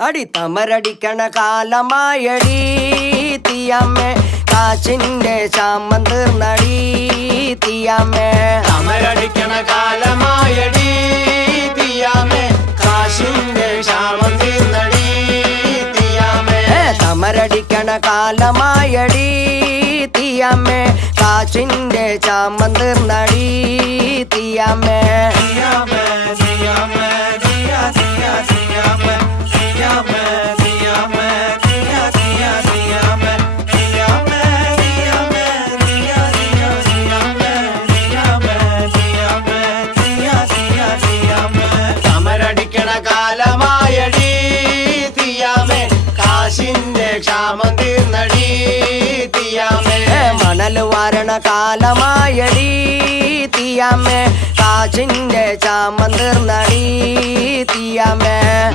അടി തമരടിക്കണ കാലമായടി തീയമ്മേ കാശിന്റെ ക്ഷാമം തീർന്നടി തീയമ്മേ തമരടിക്കണ കാലമായടി തീയമ്മേ കാശിന്റെ ക്ഷാമം തീർന്നടി തീയമ്മേ തമരടിക്കണ കാലമായടി തീയമ്മേ കാശിന്റെ ക്ഷാമം തീർന്നടി തീയമ്മേ തീയമ്മേ തീയമ്മേ തീയ തീയ തീയമ്മേ തീയമ്മേ തീയമ്മേ തീയ തീയ തീയമ്മേ തീയമ്മേ തീയമ്മേ തീയ തീയ തീയമ്മേ തീയമ്മേ തീയമ്മേ തീയ തീയ തീയമ്മേ തമരടിക്കണ കാലമായടി തീയമ്മേ കാശിന്റെ ക്ഷാമം തീർന്നടി തീയമ്മേ മണൽ വാരണ കാലമായടി തീയമ്മേ കാശിന്റെ ക്ഷാമം തീർന്നടി തീയമ്മേ